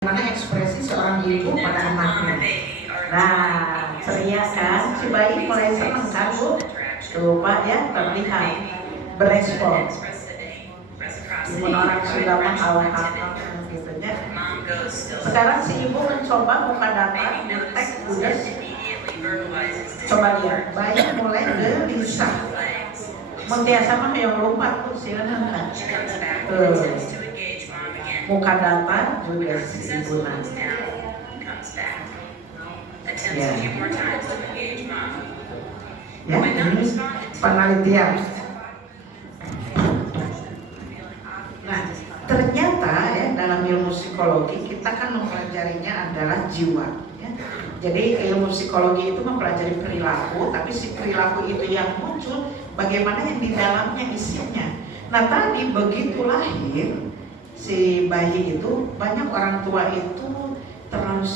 Mana ekspresi seorang ibu pada anaknya. Nah, ceria kan, si bayi mulai seneng kan Bu? Tuh Pak ya, terlihat berespon. Imun orang sudah mengawal gitu ya. Sekarang si ibu mencoba buka datar, detek, udah. Coba lihat, bayi mulai gelisah. Mentiasa mah yang lompat tuh silakan. Muka datar juga si ibu nanti. Ya. Ya, ini penelitian. Nah, ternyata ya dalam ilmu psikologi kita kan mempelajarinya adalah jiwa. Ya. Jadi ilmu psikologi itu mempelajari perilaku, tapi si perilaku itu yang muncul bagaimana yang di dalamnya isinya. Nah tadi begitu lahir si bayi itu, banyak orang tua itu terlalu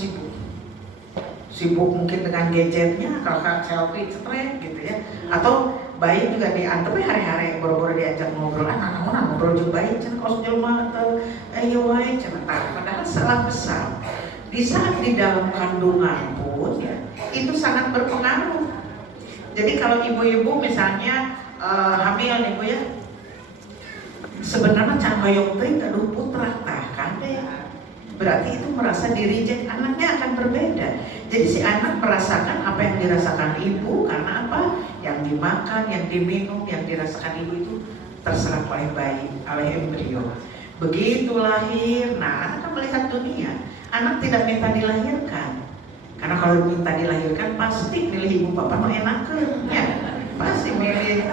sibuk mungkin dengan gadgetnya, kalau selfie, strek gitu ya, atau bayi juga diantep hari-hari boro-boro diajak ngobrol, anak ngobrol juga bayi, jangan kos jelma atau ayo wae cerita, padahal salah besar. Di saat di dalam kandungan pun ya, itu sangat berpengaruh. Jadi kalau ibu-ibu misalnya hamil nih Bu ya, sebenarnya can hoyong teh gaduh putra tah kan deh. Berarti itu merasa di-reject, anaknya akan berbeda. Jadi si anak merasakan apa yang dirasakan ibu, karena apa? Yang dimakan, yang diminum, yang dirasakan ibu itu terserap oleh bayi, oleh embrio. Begitu lahir, nah anak kan melihat dunia. Anak tidak minta dilahirkan, karena kalau minta dilahirkan pasti milih ibu bapak mau enakan ya. Pasti milih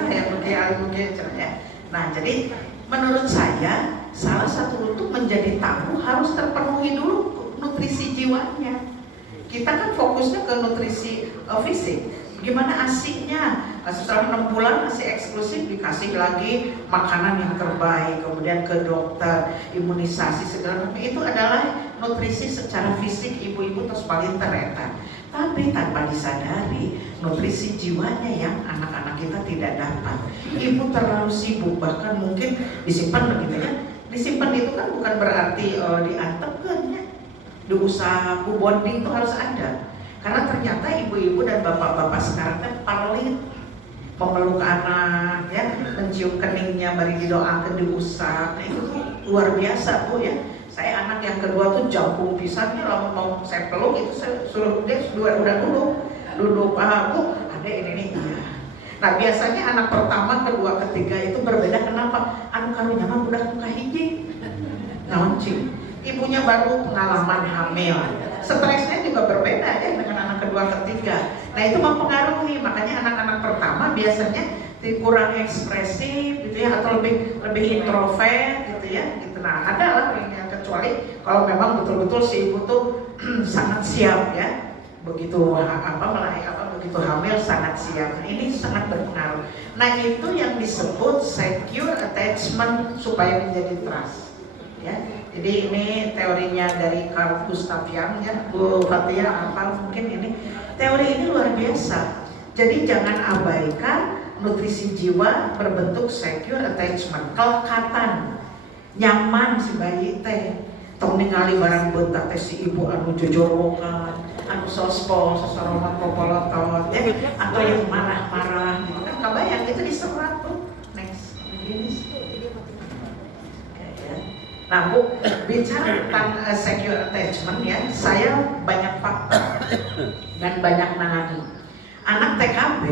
yang begitu ya. Nah jadi menurut saya salah satu untuk menjadi tamu harus terpenuhi dulu nutrisi jiwanya. Kita kan fokusnya ke nutrisi fisik. Gimana asiknya? Setelah 6 bulan masih eksklusif dikasih lagi makanan yang terbaik, kemudian ke dokter, imunisasi segala macam. Itu adalah nutrisi secara fisik ibu-ibu terus paling tereta. Tapi tanpa disadari nutrisi jiwanya yang anak-anak kita tidak dapat. Ibu terlalu sibuk, bahkan mungkin disimpan begitu ya. Disimpan itu kan bukan berarti diantepkan ya. Diusaha bonding itu harus ada. Karena ternyata ibu-ibu dan bapak-bapak sekarang kan parlit, memeluk anak ya, mencium keningnya, bari didoakan, diusap. Nah, itu tuh luar biasa Bu ya. Saya anak yang kedua tuh jambung pisannya, lama mau saya peluk itu saya suruh dia udah duduk Bu, ada ini nih iya. Nah biasanya anak pertama, kedua, ketiga itu berbeda. Kenapa? Anu karunya mah udah muka hiji naoncing. Ibunya baru pengalaman hamil, stresnya juga berbeda ya dengan anak kedua, ketiga. Nah itu mempengaruhi, makanya anak-anak pertama biasanya kurang ekspresif gitu ya, atau lebih introvert gitu ya. Gitu. Nah ada lah yang kecuali kalau memang betul-betul si ibu tuh sangat siap ya, begitu begitu hamil sangat siap. Nah, ini sangat berpengaruh. Nah itu yang disebut secure attachment supaya menjadi trust. Ya, jadi ini teorinya dari Carl Gustav Jung ya, Bu Fatia apa mungkin ini teori ini luar biasa. Jadi jangan abaikan nutrisi jiwa berbentuk secure attachment, kelekatan, nyaman si bayi teh. Tong ningali barang bentak teh si ibu anu jojorokan, anu sospol, sosoroman popolotot, ya, atau yang marah-marah gitu kan, kabayang itu diserap tuh. Next, begini. Nah Bu, bicara tentang secure attachment ya, saya banyak fakta dan banyak nangani. Anak TKB,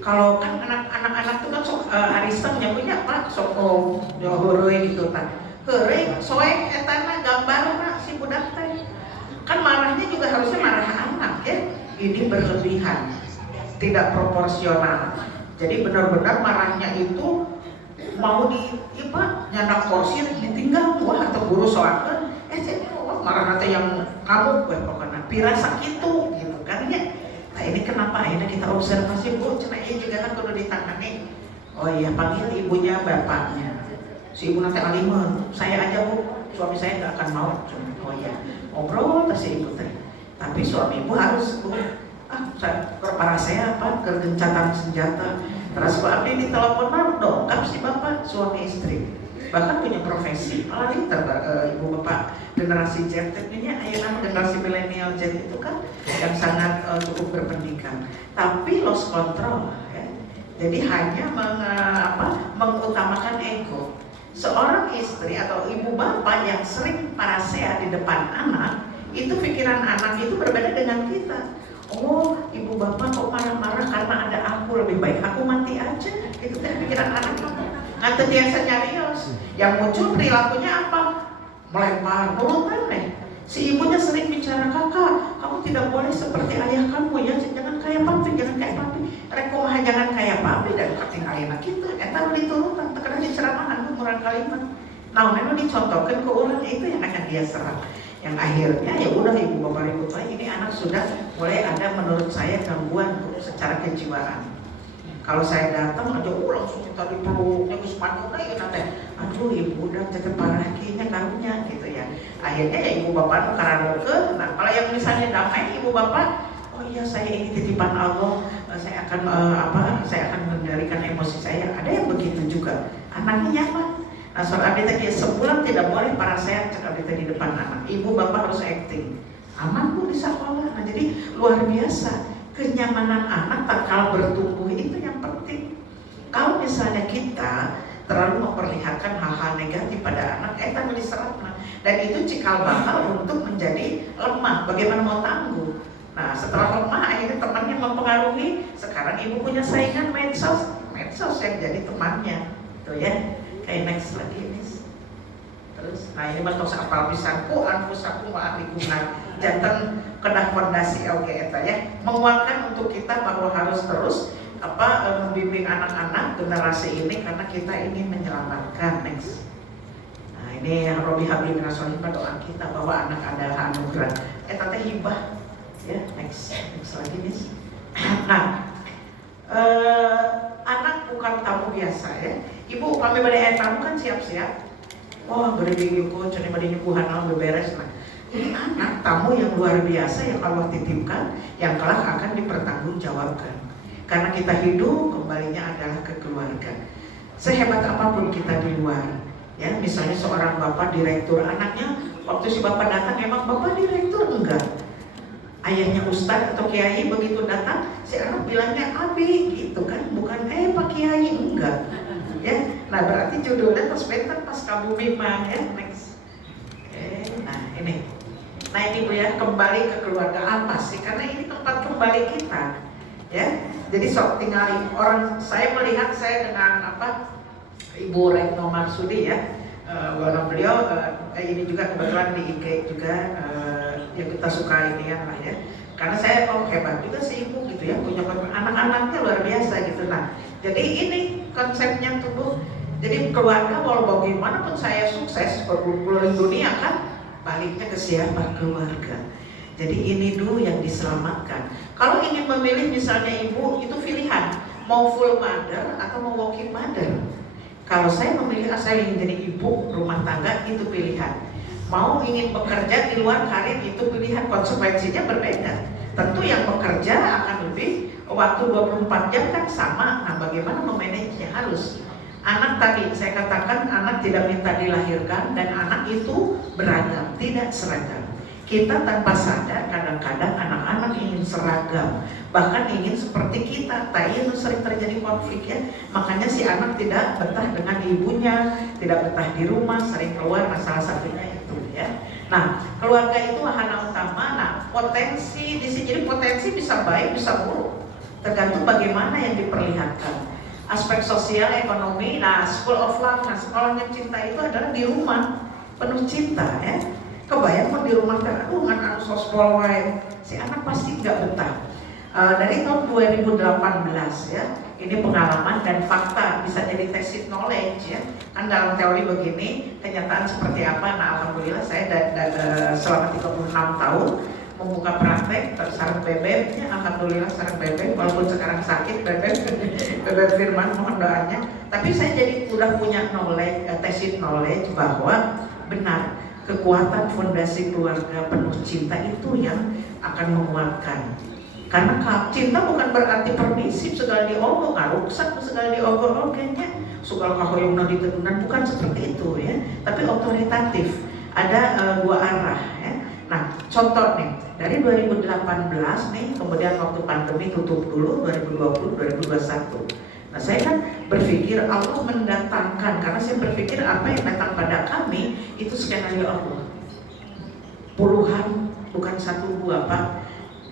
kalau kan anak-anak itu kan sok arisem punya Pak, sok johoroi gitu kan. Heureuy soek etana gambarna si budak teh. Kan marahnya juga harusnya marah anak ya. Ini berlebihan, tidak proporsional. Jadi benar-benar marahnya itu mau nyandak kursi ditinggal wah atau guru soalkan jadi marah nanti yang kamu pokoknya pirasa gitu kan ya. Nah ini kenapa akhirnya kita observasi Bu, cina ini juga kan kudu ditangani. Oh iya panggil ibunya bapaknya, si ibu nanti aliman saya aja Bu, suami saya nggak akan mau. Oh iya ngobrol terus si ibu teh, tapi suami ibu harus Bu, para saya gencatan senjata. Terus Pak Abdi ditelepon dongkap si bapak suami istri. bahkan punya profesi. Apalagi ibu bapak generasi Z ini nama generasi milenial Z itu kan yang sangat cukup berpendidikan, tapi lost control ya. Jadi hanya mengutamakan ego. Seorang istri atau ibu bapak yang sering parasea di depan anak, itu pikiran anak itu berbeda dengan kita. Oh, ibu bapak kok marah-marah karena ada aku, lebih baik aku mati aja. Itu kan pikiran anak. Nganti biasa nyarios. Yang muncul perilakunya apa? Melempar, nurut aneh. Si ibunya sering bicara, kakak, kamu tidak boleh seperti ayah kamu ya, jangan kayak papi, jangan kayak papi. Rekomah jangan kayak papi dan kating ayah kita. Eta diturutan, terkadang diceramahan itu murah kalimat. Nah, memang dicontohkan ke orang itu yang akan dia serang. Yang akhirnya ya udah ibu bapak ribut lagi, ini anak sudah mulai ada menurut saya gangguan secara kejiwaan. Kalau saya datang aja langsung minta dipeluknya ke sepatu lagi nanti, aduh ibu udah tetep parah kayaknya karunya gitu ya. Akhirnya ya ibu bapak karena ke, nah kalau yang misalnya damai ibu bapak, oh iya saya ini titipan Allah, saya akan saya akan mengendalikan emosi saya. Ada yang begitu juga, anaknya nyaman. Nah soal abita kayak sebulan tidak boleh para sehat cek abita di depan anak. Ibu bapak harus acting, aman bu di sekolah. Nah jadi luar biasa. Kenyamanan anak tak kalah bertumbuh itu yang penting. Kalau misalnya kita terlalu memperlihatkan hal-hal negatif pada anak, tanggung diserap, dan itu cikal bakal untuk menjadi lemah. Bagaimana mau tangguh? Nah setelah lemah akhirnya temannya mempengaruhi. Sekarang ibu punya saingan medsos yang jadi temannya, tuh ya. Kayak next lagi ini. Terus, nah ini bentuk apal pisanku, anfusaku ma'alikungan jantan kedah fondasi eta ya, menguatkan untuk kita bahwa harus terus membimbing anak-anak generasi ini karena kita ingin menyelamatkan. Next. Nah ini Robi Habib Nasolihah doa kita bahwa anak adalah anugerah. Eta teh hibah ya. Next lagi nih. Nah anak bukan tamu biasa ya. Ibu kami pada tamu kan siap-siap. Wah berdiri yuko, cene badi nyuguhan alam beberes. Nah ini anak tamu yang luar biasa yang Allah titipkan, yang kelak akan dipertanggungjawabkan. Karena kita hidup kembalinya adalah ke keluarga. Sehebat apapun kita di luar, ya misalnya seorang bapak direktur, anaknya waktu si bapak datang emang bapak direktur enggak. Ayahnya ustadz atau kiai begitu datang, si anak bilangnya abi gitu kan, bukan pak kiai enggak. Ya, nah berarti judulnya pas kamu memang ya. Next. Nah ini. Nah ini bu ya, kembali ke keluarga apa sih? Karena ini tempat kembali kita. Ya, jadi sok tinggal orang. Saya melihat saya dengan Ibu Retno Marsudi ya. Beliau ini juga kebetulan di IG juga yang kita suka ini ya lah ya. Karena saya hebat juga sih ibu gitu ya, punya anak-anaknya luar biasa gitu. Nah, jadi ini konsepnya tuh. Jadi keluarga walau bagaimanapun saya sukses berkeliling dunia kan, baliknya ke siapa? Keluarga. Jadi ini dulu yang diselamatkan. Kalau ingin memilih misalnya ibu itu pilihan, mau full mother atau mau walking mother. Kalau saya memilih saya ingin jadi ibu rumah tangga itu pilihan. Mau ingin bekerja di luar karir itu pilihan, konsekuensinya berbeda. Tentu yang bekerja akan lebih waktu 24 jam kan sama. Nah bagaimana memanagenya harus. Anak tadi saya katakan anak tidak minta dilahirkan dan anak itu beragam, tidak seragam. Kita tanpa sadar kadang-kadang anak-anak ingin seragam, bahkan ingin seperti kita. Itu sering terjadi konflik ya. Makanya si anak tidak betah dengan ibunya, tidak betah di rumah, sering keluar. Nah salah satunya itu ya. Nah keluarga itu wahana utama. Nah potensi di sini, jadi potensi bisa baik bisa buruk, tergantung bagaimana yang diperlihatkan. Aspek sosial, ekonomi. Nah school of love, nah sekolahnya cinta itu adalah di rumah penuh cinta ya. Kebayang mau di rumah kan, ngan anu sospol wae, si anak pasti nggak betah. Dari tahun 2018 ya, ini pengalaman dan fakta, bisa jadi tacit knowledge ya. Kan dalam teori begini, kenyataan seperti apa. Nah alhamdulillah saya selama 36 tahun membuka praktek sarang bebek ya, alhamdulillah sarang bebek, walaupun sekarang sakit bebek Firman mohon doanya. Tapi saya jadi udah punya knowledge, tacit knowledge bahwa benar kekuatan fondasi keluarga penuh cinta itu yang akan menguatkan. Karena cinta bukan berarti permisif segala diobong, rusak segala diobong-obongnya. sugal kahoyongna ditedunan, bukan seperti itu ya, tapi otoritatif. Ada dua arah ya. Nah, contoh nih, dari 2018 nih, kemudian waktu pandemi tutup dulu 2020, 2021. Nah, saya kan berpikir Allah mendatangkan, karena saya berpikir apa yang datang pada kami itu skenario Allah. Puluhan, bukan satu dua Pak,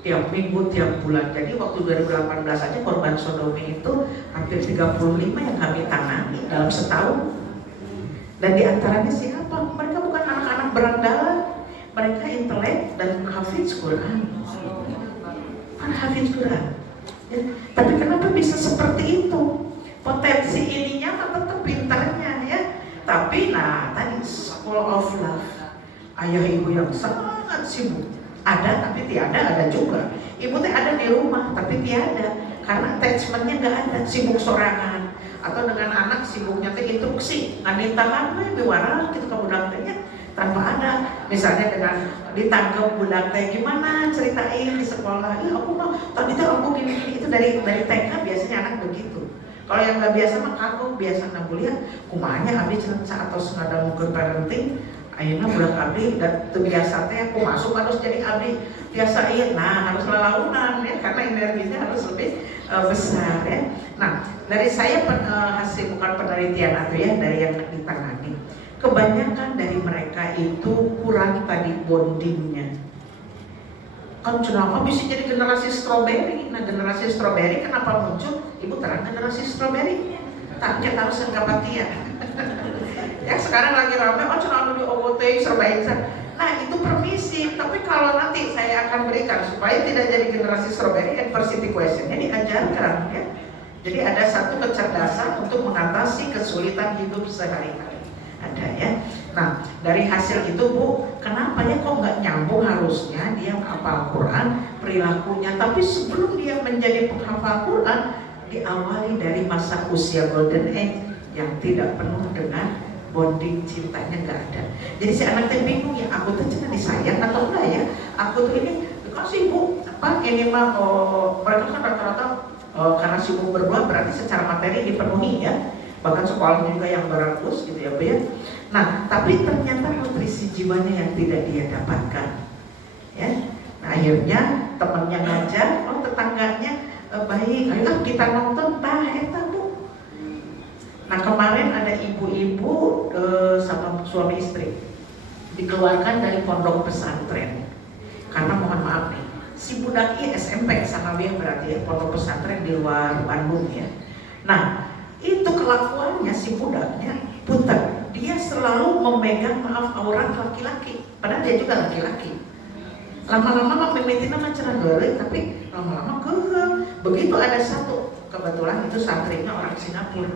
tiap minggu, tiap bulan. Jadi waktu 2018 aja korban sodomi itu hampir 35 yang kami tangani dalam setahun. Dan diantaranya siapa? Mereka bukan anak-anak berandalan, mereka intelek dan hafiz Quran. Kan hafiz Quran ya. Tapi kenapa bisa seperti itu? Potensi ininya tetap pintarnya ya. Tapi nah tadi school of love, ayah ibu yang sangat sibuk, ada tapi tiada, ada juga. Ibu teh ada di rumah tapi tiada, karena attachmentnya nggak ada, sibuk sorangan. Atau dengan anak sibuknya teh instruksi, ngambil tangan biwara gitu ke budak tehnya tanpa ada. Misalnya dengan ditangkap budak teh, gimana ceritain di sekolah, ya aku mah tadi tuh aku gini-gini. Itu dari TK biasanya anak begitu. Kalau yang nggak biasa mah kagum, biasa kuliah kumanya abdi saat atau senada mungkin parenting. Ayeuna budak abdi dan terbiasa teh aku masuk harus jadi abdi biasa iya, nah harus lelaunan ya, karena energinya harus lebih besar ya. Nah, dari saya hasil bukan penelitian atau ya, dari yang ditangani, kebanyakan dari mereka itu kurang tadi bondingnya. Kan kenapa bisa jadi generasi strawberry? Nah, generasi strawberry kenapa muncul? Ibu terang generasi strawberry. Taknya harus enggak ya sekarang lagi ramai, oh cuma di OOT serba insan. Nah itu permisi, tapi kalau nanti saya akan berikan supaya tidak jadi generasi strawberry, adversity questionnya diajarkan ya. Jadi ada satu kecerdasan untuk mengatasi kesulitan hidup sehari-hari. Ada ya. Nah dari hasil itu Bu, kenapa ya kok nggak nyambung? Harusnya dia hafal Quran, perilakunya, tapi sebelum dia menjadi penghafal Quran diawali dari masa usia golden age yang tidak penuh dengan bonding, cintanya nggak ada. Jadi si anak teh bingung ya, aku tuh cina disayang atau enggak ya? Aku tuh ini kasih Bu, apa ini mah mereka kan rata-rata karena sibuk berdua berarti secara materi dipenuhi ya, bahkan sekolahnya juga yang bagus gitu ya Bu ya. Nah tapi ternyata nutrisi jiwanya yang tidak dia dapatkan ya. Nah akhirnya temannya ngajak, oh tetangganya baik, ayo kita nonton tah eta Bu. Nah kemarin ada ibu-ibu sama suami istri dikeluarkan dari pondok pesantren karena mohon maaf nih, si budak ini SMP sanawiyah berarti ya, pondok pesantren di luar Bandung ya. Nah itu kelakuannya si budaknya punten, dia selalu memegang maaf aurat laki-laki, padahal dia juga laki-laki. Lama-lama mah mimitina mah cenah geuleuh, tapi lama-lama keuheuh. Begitu ada satu, kebetulan itu santrinya orang Singapura.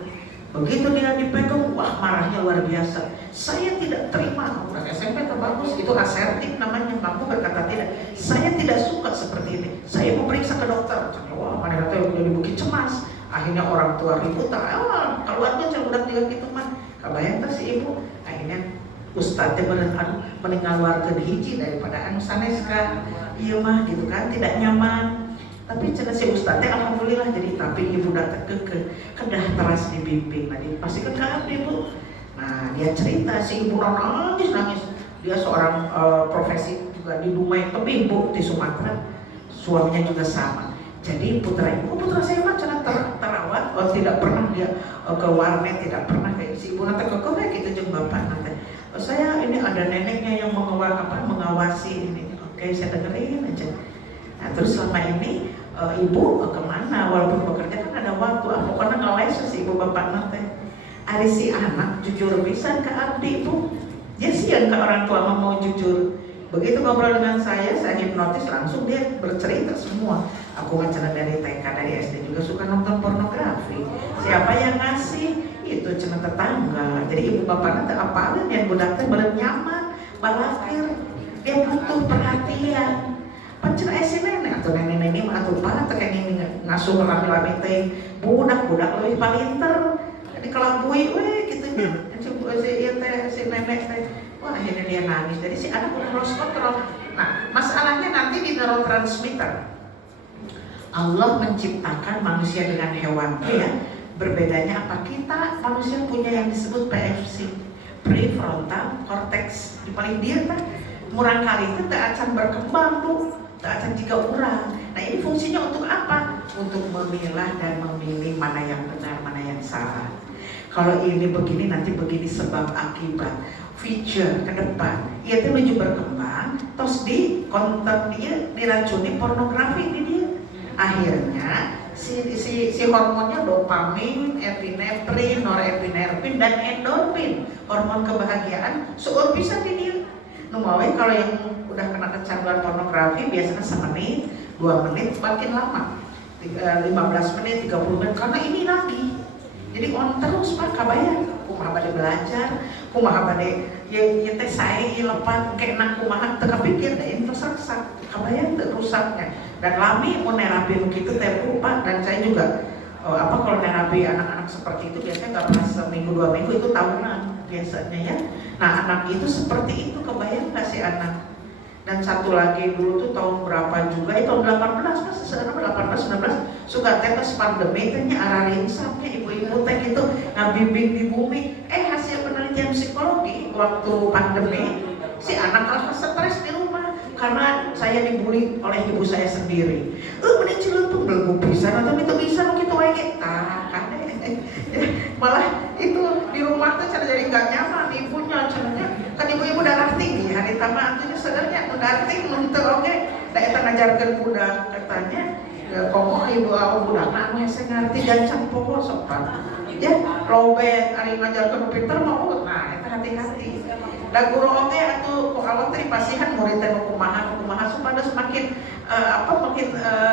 Begitu dia dipegang, wah marahnya luar biasa. Saya tidak terima, orang SMP terbagus, itu asertif namanya, mampu berkata tidak. Saya tidak suka seperti ini. Saya mau periksa ke dokter. Wah, mana kata udah dibikin cemas. Akhirnya orang tua ribut, keluar tuh udah tiga gitu mah. Kabayang tak si ibu. Akhirnya Ustadznya meninggal warga hiji daripada anu saneska. Iya mah gitu kan, tidak nyaman. Tapi cenah si Ustadznya alhamdulillah jadi, tapi ibu datang ke kedah teras dibimbing. Nah pasti ke abdi Bu. Nah dia cerita si ibu nangis. Dia seorang profesi juga di Dumai tebing Bu di Sumatera. Suaminya juga sama. Jadi putra saya mah cenah terawat, tidak pernah dia ke warnet, tidak pernah kayak si ibu nanti kayak gitu jeung bapak nanti. Saya ini ada neneknya yang mengawasi ini. Oke, saya dengerin aja. Nah terus selama ini ibu kemana? Walaupun bekerja kan ada waktu. Pokoknya ngeles si ibu bapak nanti. Ada si anak jujur bisa ke abdi Bu. Dia sian ke orang tua mau jujur. Begitu ngobrol dengan saya hipnotis langsung dia bercerita semua. Aku ngacara dari TK, dari SD juga suka nonton pornografi. Siapa yang ngasih? Itu cuma tetangga. Jadi ibu bapak nanti apalagi yang budak teh beren nyaman, balakir. Dia butuh perhatian. Pancen si nenek atau nenek-nenek mah atuh parah teh kene ngasuh lami-lami teh. Budak-budak leuwih palinter. Dikelabui we kitu nya. Si ieu teh si nenek teh. Wah, akhirnya dia nangis. Jadi si anak udah lost control. Nah, masalahnya nanti di neurotransmitter. Allah menciptakan manusia dengan hewan ya. Berbedanya apa? Kita manusia punya yang disebut PFC, prefrontal cortex, di paling dia kan murang kali itu tak akan berkembang tuh, tak akan jika urang. Nah ini fungsinya untuk apa? Untuk memilah dan memilih mana yang benar, mana yang salah. Kalau ini begini, nanti begini, sebab akibat, feature ke depan, ia tuh menuju berkembang, terus di konten dia diracuni pornografi di dia. Akhirnya si hormonnya dopamin, epinefrin, norepinefrin dan endorfin, hormon kebahagiaan seueur bisa di dia. Numawe kalau yang udah kena kecanduan pornografi biasanya semenit, 2 menit, makin lama 15 menit, 30 menit, karena ini lagi. Jadi on terus Pak, kabayang kumaha bade belajar, kumaha bade ieu teh sae ieu lepat ke enak kumaha teu kapikir teh itu saksak, kabayang teu rusaknya. Dan lami mun nerapi begitu teh Pak, dan saya juga kalau nerapi anak-anak seperti itu biasanya nggak pernah seminggu 2 minggu, itu tahunan biasanya ya. Nah anak itu seperti itu, kebayang nggak si anak? Dan satu lagi dulu tuh tahun berapa juga, itu tahun 18 mas, sekarang 18, 19 suka tetes pandemi tehnya araringsapnya ibu-ibu teh gitu ngabimbing di bumi. Hasil penelitian psikologi waktu pandemi si anak kalah stres di rumah karena saya dibully oleh ibu saya sendiri. Mending ciletung belum bisa atau itu bisa lo gitu aja kan malah itu di rumah tuh cara jadi nggak nyaman ibunya caranya kan ibu-ibu darah tinggi hari tambah antunya sebenarnya darah tinggi untuk oke daerah ngajarkan budak katanya komo ibu awal budak nah saya ngerti dan campo sopan ya robet ari ngajarkan pinter mau nah itu hati-hati dan guru oke atau awal tadi pasihan muridnya kumaha supaya semakin makin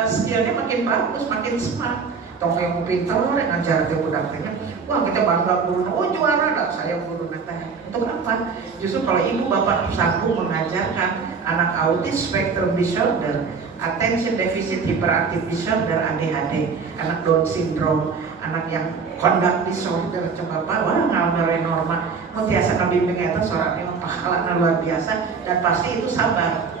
skillnya makin bagus, makin smart. Tong yang pintar ngajar ke budaknya, wah kita bangga guru, juara dah saya guru nata. Untuk apa? Justru kalau ibu bapak sanggup mengajarkan anak autis spectrum disorder, attention deficit hyperactive disorder ADHD, anak Down syndrome, anak yang conduct disorder, coba apa? Wah ngalami norma, mutiasa kabimbing itu seorang yang pahala luar biasa dan pasti itu sabar.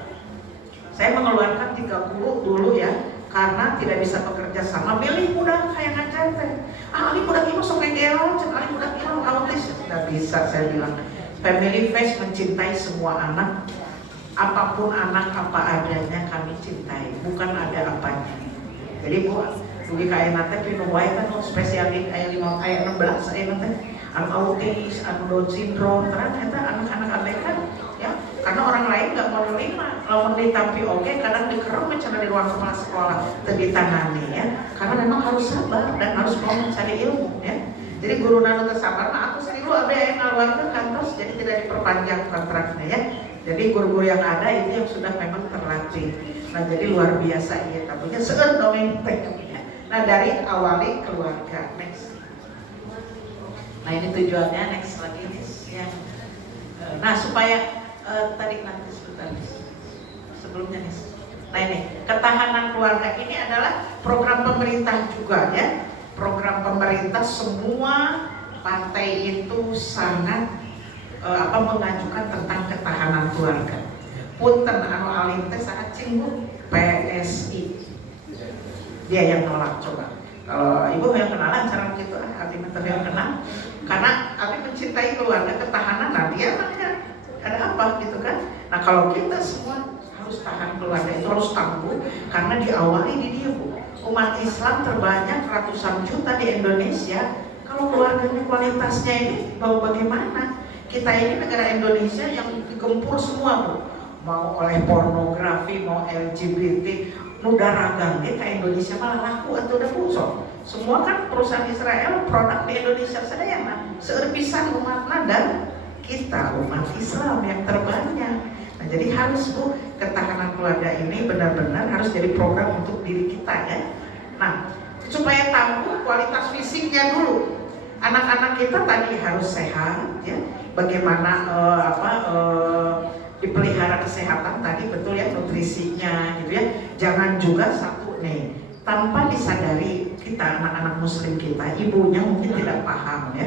Saya mengeluarkan 3 guru dulu ya, karena tidak bisa bekerja sama, milih mudah kayak ngajar teh. Ali mudah ini sok ngegel, ali mudah ini autis, nggak bisa saya bilang. Family Face mencintai semua anak, apapun anak apa adanya kami cintai, bukan ada apanya. Jadi bu, dugi kayak nate pinu wae kan spesialis ayat 16 ayat nate, anu autis, anu Down syndrome, ternyata anak-anak ABK ya, karena orang lain nggak mau terima. Kalau ditampi oke, kadang dikeruk mencari di ruang kepala sekolah, ditangani ya, karena memang harus sabar dan harus mau mencari ilmu ya. Jadi guru nanu tersabar, aku sering lu ada yang ngaluarkan kantor, jadi tidak diperpanjang kontraknya ya. Jadi guru-guru yang ada itu yang sudah memang terlatih. Nah jadi luar biasa ya, tabunya seueur dongeng ya. Nah dari awali keluarga, next. Nah ini tujuannya next lagi ya. Nah supaya tadi nanti sebentar sebelumnya nih. Nah ini ketahanan keluarga ini adalah program pemerintah juga ya. Program pemerintah semua partai itu sangat mengajukan tentang ketahanan keluarga. Punten anu alim teh sangat cinggung PSI. Dia yang nolak coba. Kalau ibu yang kenalan cara gitu Abi menteri yang kenal karena Abi mencintai keluarga ketahanan nah dia makanya ada apa gitu kan. Nah kalau kita semua harus tahan keluarga itu harus tangguh karena diawali di dia bu. Umat Islam terbanyak ratusan juta di Indonesia. Kalau keluarganya kualitasnya ini bagaimana? Kita ini negara Indonesia yang digempur semua bu. Mau oleh pornografi, mau LGBT, nudaragang ke Indonesia malah laku atau udah busuk. Semua kan perusahaan Israel produk di Indonesia sedaya seueur pisan umatna dan kita umat Islam yang terbanyak. Nah, jadi harus bu ketahanan keluarga ini benar-benar harus jadi program untuk diri kita ya. Nah supaya tahu kualitas fisiknya dulu. Anak-anak kita tadi harus sehat ya. Bagaimana dipelihara kesehatan tadi betul ya nutrisinya gitu ya. Jangan juga satu nih tanpa disadari kita anak-anak muslim kita ibunya mungkin tidak paham ya.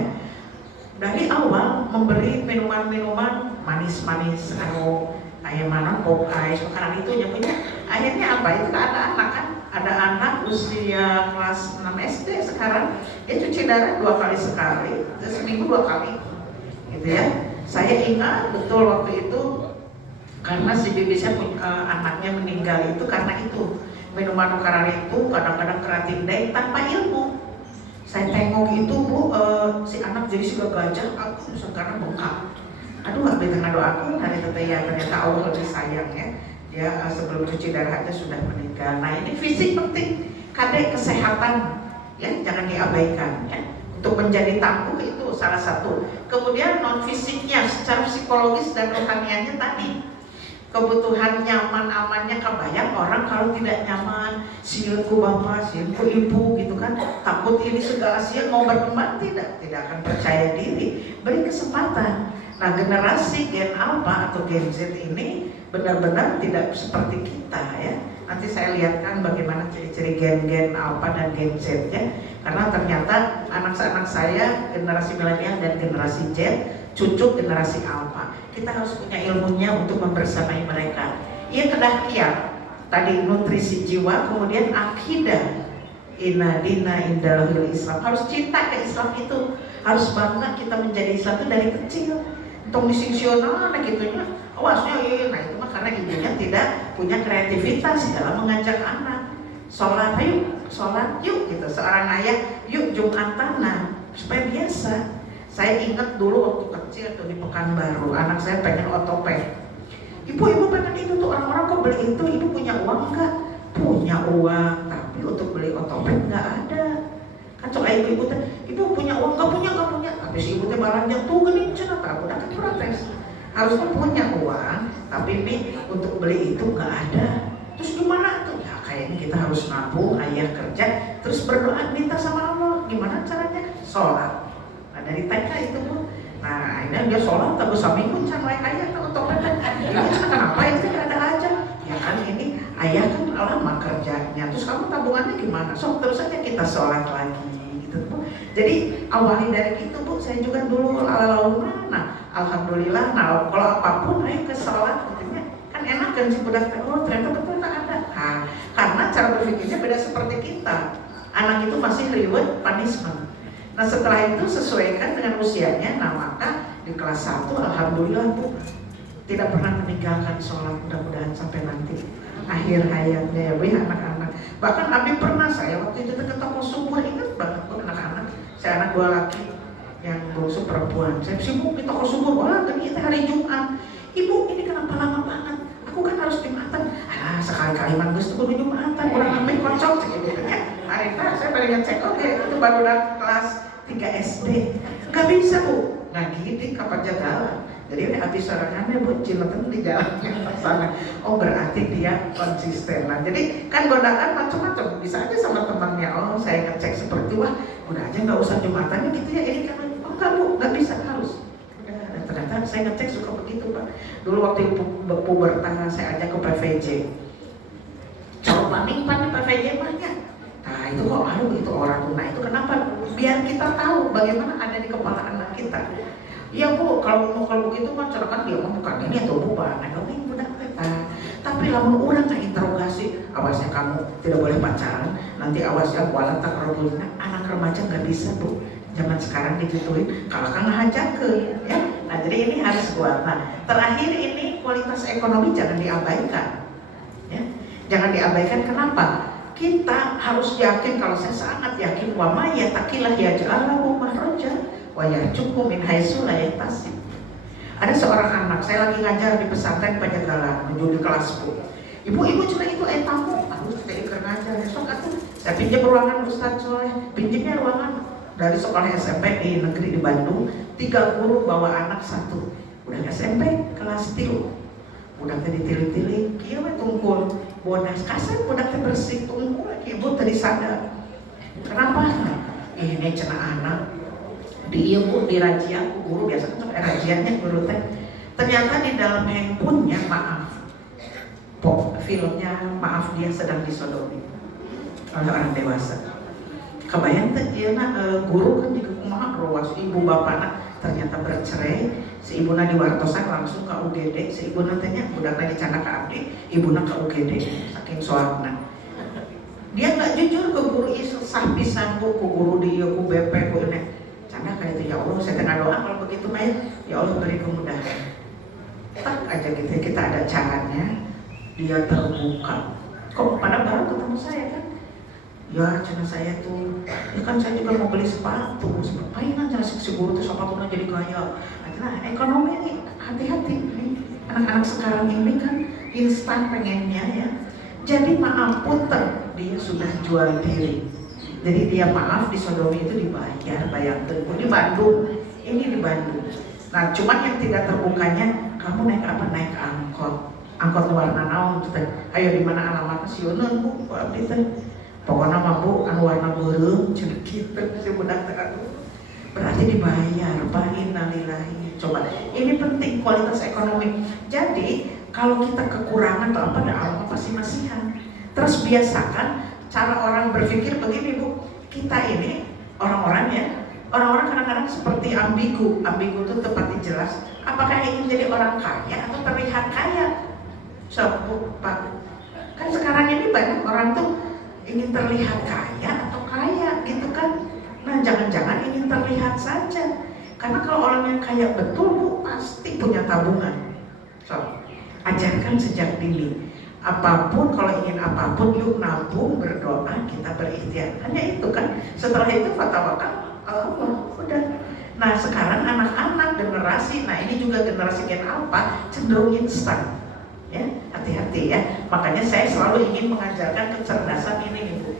Dari awal memberi minuman-minuman manis-manis kayak mana pop ice makanan itu punya akhirnya apa itu ada anak kan ada anak usia kelas 6 SD sekarang, dia cuci darah 2 kali sekali, seminggu 2 kali, gitu ya. Saya ingat betul waktu itu karena si bibi saya anaknya meninggal itu karena itu minuman karar itu kadang-kadang keratin deh tanpa ilmu. Saya tengok itu Bu, si anak jadi sudah gajah, aku karena bengkak. Aduh, abis tengah doaku dari teteh ya, ternyata Allah lebih sayang ya. Dia sebelum cuci darah aja sudah meninggal. Nah ini fisik penting, kadek kesehatan ya, jangan diabaikan ya. Untuk menjadi tangguh itu salah satu. Kemudian non fisiknya, secara psikologis dan rohaniannya tadi, kebutuhan nyaman amannya. Kebayang orang kalau tidak nyaman, siunku bapak, siunku ibu gitu kan, takut ini segala sia mau berkembang tidak akan percaya diri. Beri kesempatan. Nah generasi Gen Alpha atau Gen Z ini benar-benar tidak seperti kita ya. Nanti saya lihatkan bagaimana ciri-ciri gen Alpha dan Gen Z ya. Karena ternyata anak-anak saya generasi milenial dan generasi Z, cucu generasi Alpha. Kita harus punya ilmunya untuk membersamai mereka. Ia kedahkian tadi nutrisi jiwa, kemudian akidah. Inna dina indalahil Islam. Harus cinta ke Islam itu, harus bangga kita menjadi Islam itu dari kecil. Tong disingsional gitunya, awasnya nah itu mah karena ibunya tidak punya kreativitas dalam mengajak anak. Sholat yuk gitu. Seorang ayah, yuk Jumatan, nah supaya biasa. Saya ingat dulu waktu kecil tuh di Pekanbaru, anak saya pengen otopet. Ibu pengen itu tuh, orang-orang kok beli itu, ibu punya uang nggak? Punya uang, tapi untuk beli otopet nggak ada. Kan coba ibu teh, ibu punya uang nggak punya. Tapi si ibu teh balanya tuh gini cenah, aku udah protes. Harusnya punya uang, tapi nih untuk beli itu nggak ada. Terus gimana tuh? Ya kayaknya kita harus nabung, ayah kerja, terus berdoa minta sama Allah. Gimana caranya? Sholat. Dari TK itu Bu. Nah akhirnya dia sholat tapi saminggu can wae ayah tuh otopet. Ini kenapa itu ada aja? Ya kan ini ayah kan lama kerjanya. Terus kamu tabungannya gimana? So terus aja kita sholat lagi gitu Bu. Jadi awali dari itu Bu, saya juga dulu lalu nah alhamdulillah. Nah kalau apapun ayo ke sholat gitu ya. Kan enak kan si budak ternyata betul tak ada. Nah, karena cara berpikirnya beda seperti kita. Anak itu masih reward punishment. Nah setelah itu sesuaikan dengan usianya. Nah maka di kelas 1 alhamdulillah Bu tidak pernah meninggalkan sholat, mudah-mudahan sampai nanti akhir hayatnya ya Bu ya anak-anak. Bahkan Abi pernah, saya waktu itu ke toko subuh, ingat banget Bu anak-anak. Saya anak 2 laki, yang bungsu perempuan. Saya sibuk di toko subuh, wah kita hari Jumat. Ibu ini kenapa lama banget? Aku kan harus Jumatan. Sekali-kali mangus tuh kudu Jumatan, orang ambil kocok gitu ya. Hari itu saya baru cek, oke itu baru udah kelas 3 SD. Gak bisa Bu, nggak gini kapan jagalan. Jadi ini habis sorangannya Bu, Cileton di jalannya ke sana. Oh berarti dia konsisten. Nah jadi kan godaan macam-macam, bisa aja sama temannya. Oh saya ngecek seperti wah, udah aja nggak usah Jumatan gitu ya. Ini kan oh nggak Bu, nggak bisa harus. Dan ternyata saya ngecek suka begitu Pak. Dulu waktu pubertas saya ajak ke PVJ. Coba nih Pak di PVJ banyak. Nah itu kok itu orang. Nah itu kenapa? Biar kita tahu bagaimana ada di kepala anak kita. Iya Bu, kalau begitu kan kan dia mau bukan ini atau bukan. Nah ini budak kita. Tapi lamun orang nggak interogasi, awasnya kamu tidak boleh pacaran. Nanti awasnya walat tak robulina. Anak remaja nggak bisa Bu. Zaman sekarang digituin, kalau kan ngajakeun ya. Nah jadi ini harus kuat. Nah terakhir ini kualitas ekonomi jangan diabaikan. Ya. Jangan diabaikan, kenapa? Kita harus yakin, kalau saya sangat yakin, wa ma yattaqilah yaj'al lahu makhraja wa yarzuqhu min haitsu la yahtasib. Ada seorang anak, saya lagi ngajar di pesantren Pajagalan, menuju di kelas Bu. Ibu cuma itu tamu, aku tidak ikut ngajar. Esok aku saya pinjam ruangan Ustaz Soleh, pinjamnya ruangan dari sekolah SMP di negeri di Bandung. 3 guru bawa anak 1, udah SMP kelas 3. Budak tadi tili-tili, kieu we tungkul, bodas kasar budak teh bersih tungkul, ibu tadi sadar. Kenapa? Ini cenah anak di ieu di razia guru biasa kan razianya guru teh. Ternyata di dalam handphonenya filmnya maaf dia sedang disodomi oleh orang dewasa. Kebayang teh ieu guru kan juga kumaha ruas ibu bapana ternyata bercerai. Si ibuna diwartosan langsung ke UGD. Si ibuna tanya budakna dicanda ke abdi, ibuna ke UGD saking soalna. jujur ke guru isu sah pisan bu, ku guru dia, ku BP, ku ini. Karena kayak itu ya Allah, saya tengah doa kalau begitu mah ya Allah beri kemudahan. Tak aja gitu kita ada caranya, dia terbuka. Kok pada baru ketemu saya kan? Ya cina saya tuh, ya kan saya juga mau beli sepatu, mainan cara si guru tuh sepatunya jadi kaya. Nah ekonomi ini hati-hati nih, anak-anak sekarang ini kan instan pengennya ya. Jadi maaf punten, dia sudah jual diri. Jadi dia maaf di Sodomi itu dibayar, bayar tengku di Bandung, ini di Bandung. Nah cuman yang tidak terbukanya, kamu naik apa? Naik angkot, angkot warna naon teh. Ayo di mana alamatnya sieuneun bu, abdi teh. Pokoknya mah bu, anu warna beureum cenah kitu si budak teh aduh. Berarti dibayar, Pak, innalillahi. Coba, ini penting kualitas ekonomi. Jadi kalau kita kekurangan atau apa, ada Allah pasti masihan. Terus biasakan cara orang berpikir begini bu, kita ini orang-orang ya, orang-orang kadang-kadang seperti ambigu. Ambigu itu tepat jelas. Apakah ingin jadi orang kaya atau terlihat kaya? So, bu, Pak, kan sekarang ini banyak orang tuh ingin terlihat kaya atau kaya gitu kan. Nah jangan-jangan ingin terlihat saja. Karena kalau orang yang kaya betul bu, pasti punya tabungan. So, ajarkan sejak dini. Apapun, kalau ingin apapun, yuk nabung, berdoa, kita berikhtiar. Hanya itu kan. Setelah itu fatwakan Allah, udah. Nah sekarang anak-anak generasi, nah ini juga generasi Gen Alpha cenderung instan. Ya, hati-hati ya. Makanya saya selalu ingin mengajarkan kecerdasan ini nih bu.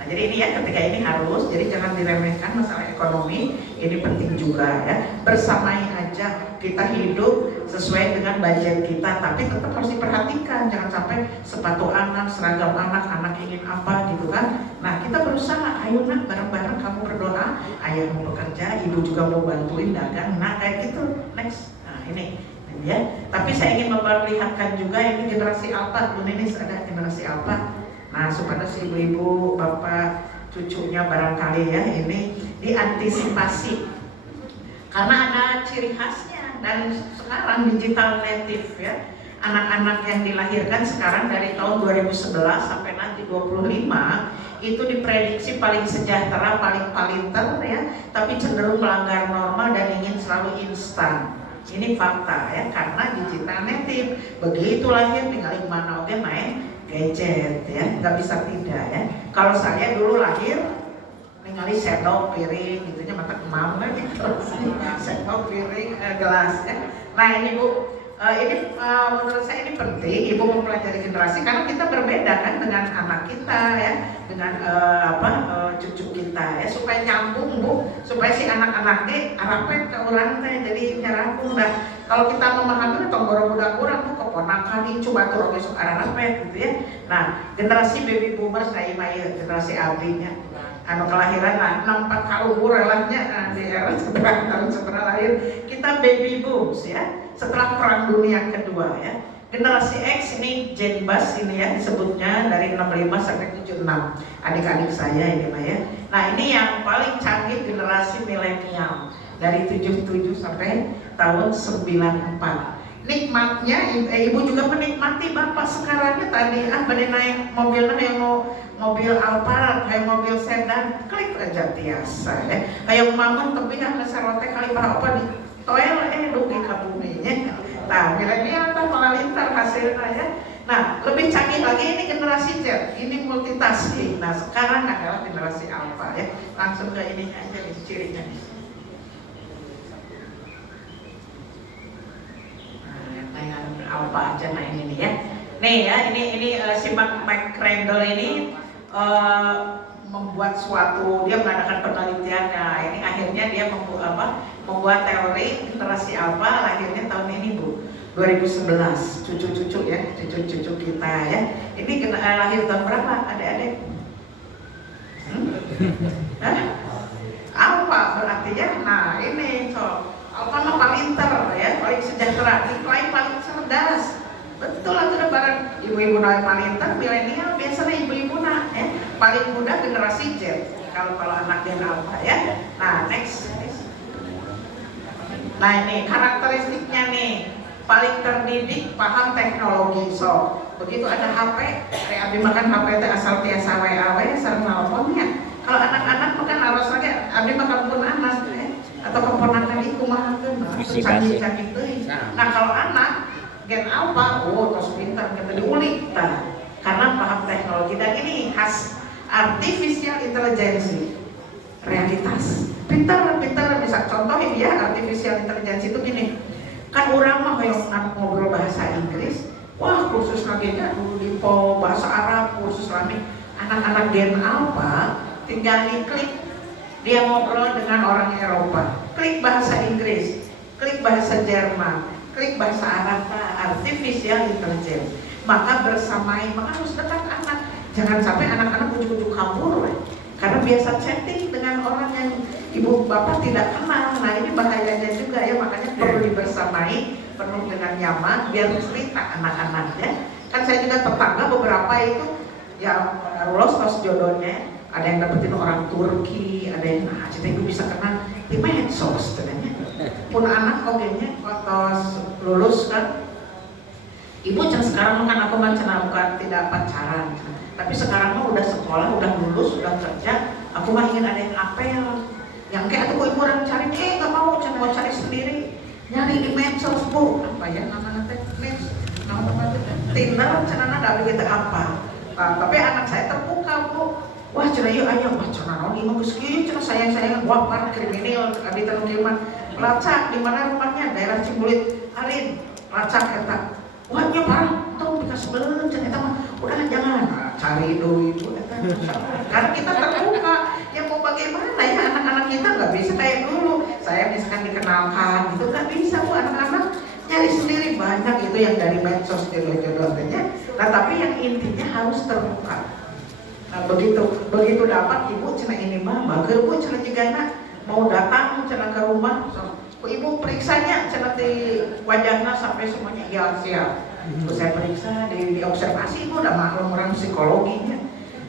Nah jadi ini ya, ketika ini harus, jadi jangan diremehkan masalah ekonomi, ini penting juga ya. Bersamai aja, kita hidup sesuai dengan budget kita, tapi tetap harus diperhatikan. Jangan sampai sepatu anak, seragam anak, anak ingin apa gitu kan. Nah kita berusaha, ayo nak bareng-bareng kamu berdoa, ayah mau bekerja, ibu juga mau bantuin dagang, nah kayak gitu. Next, nah ini ya. Tapi saya ingin memperlihatkan juga ini generasi Alpha, Bu Ninis ada generasi Alpha. Nah supaya si ibu-ibu, bapak, cucunya barangkali ya ini diantisipasi karena ada ciri khasnya. Dan sekarang digital native ya, anak-anak yang dilahirkan sekarang dari tahun 2011 sampai nanti 25 itu diprediksi paling sejahtera, paling palinter ya, tapi cenderung melanggar norma dan ingin selalu instan. Ini fakta ya, karena digital native begitu lahir tinggal di mana oke main gadget ya, nggak bisa tidak ya. Kalau saya dulu lahir tinggal sendok piring gitunya mata kemam kan gitu, sendok piring gelas ya. Nah ini bu, ini menurut saya ini penting ibu mempelajari generasi karena kita berbeda kan dengan anak kita ya, dengan cucu kita ya, supaya nyambung bu, supaya si anak-anak arapet ke orang teh jadi nyarapung. Dah kalau kita memahami tonggoro budak kurang bu keponakan ini coba turun besok arapet gitu ya. Nah generasi baby boomers nah imaya generasi abinya anu kelahiran nah 64 kalunggur relahnya di era seberang tahun seberang lahir kita baby booms ya. Setelah Perang Dunia Kedua ya, generasi X ini Gen Bus ini ya disebutnya dari 65 sampai 76 adik-adik saya ini mah ya. Nah ini yang paling canggih generasi milenial dari 77 sampai tahun 94. Nikmatnya ibu juga menikmati bapak sekarangnya tadi pada naik mobilnya yang mobil Alphard, kayak mobil sedan, klik aja biasa ya. Kayak mamun tapi kan serote kali apa di toel rugi kabuminya. Nah milenial tak melintar hasilnya ya. Nah lebih canggih lagi ini generasi Z, ini multitasking. Nah sekarang adalah generasi Alpha ya. Langsung ke ini aja nih cirinya nih. Nah yang Alpha aja nah ini nih ya. Nih ya ini si McCrandle ini membuat suatu, dia mengadakan penelitian. Nah ini akhirnya dia membuat teori generasi Alpha lahirnya tahun ini bu 2011, cucu-cucu ya, cucu-cucu kita ya. Ini lahir tahun berapa adik-adik? Alpha berarti ya. Nah ini Alpha mah paling pinter ya, paling sejahtera, lain paling cerdas. Betul lah tuh barang ibu-ibu paling pinter, milenial biasanya ibu-ibu ya. Paling muda generasi Z kalau anak Gen Alpha ya. Nah next. Nah ini karakteristiknya nih, paling terdidik, paham teknologi. So begitu ada HP, kayak abi makan HP teh asal tiasa WA sareng nelponnya. Kalau anak-anak makan harus lagi abi makan pun anak atau keponakan iku mahakeun canggih-canggih teuing. Nah kalau anak gen alpha, tos pintar kita diulik tah. Karena paham teknologi dan ini khas artificial intelligence, realitas. Pintar bisa contohin ya artificial intelligence itu gini. Kan orang mah yang ngobrol bahasa Inggris, wah kursus lagi dulu di bahasa Arab, kursus lagi. Anak-anak gen alpha tinggal diklik, dia ngobrol dengan orang Eropa, klik bahasa Inggris, klik bahasa Jerman, klik bahasa Arab, artificial intelligence. Maka bersamai, maka harus dekat anak. Jangan sampai anak-anak ujuk-ujuk kabur, karena biasa chatting dengan orang yang ibu bapak tidak kenal. Nah ini bahayanya juga ya, makanya perlu dibersamai, penuh dengan nyaman, biar cerita anak-anaknya. Kan saya juga tetangga beberapa itu ya lolos jodohnya. Ada yang dapetin orang Turki, ada yang cita itu bisa kenal di medsos ternyata. Pun anak kokenya waktu lulus kan, ibu sekarang kan aku kan bukan tidak pacaran, tapi sekarang mah udah sekolah, udah lulus, udah kerja. Aku mah ingin ada yang apel, yang kayak aku ibu orang cari, nggak mau cari sendiri, nyari di medsos bu, apa ya namanya medsos, nama Tinder, cenana nggak begitu apa. Tapi anak saya terbuka bu. Wah cenah ieu aya wah cenah naon ieu mah geus kieu cenah sayang-sayang wah par kriminal abi tanu kieu mah lacak di mana rumahnya daerah Cibulit Alin lacak eta wah nya parah tong bekas beuleun cenah eta mah udah jangan cari dulu itu eta karena kita terbuka ya mau bagaimana ya anak-anak kita nggak bisa kayak dulu saya misalkan dikenalkan gitu nggak bisa bu anak-anak nyari sendiri banyak itu yang dari medsos jodoh-jodohnya. Nah tapi yang intinya harus terbuka. Nah, begitu dapat ibu cenah ini mah bager bu cenah jigana mau datang cenah ke rumah so, ibu periksanya cenah di wajahnya sampai semuanya iya siap. Terus saya periksa di observasi ibu udah maklum orang psikologinya.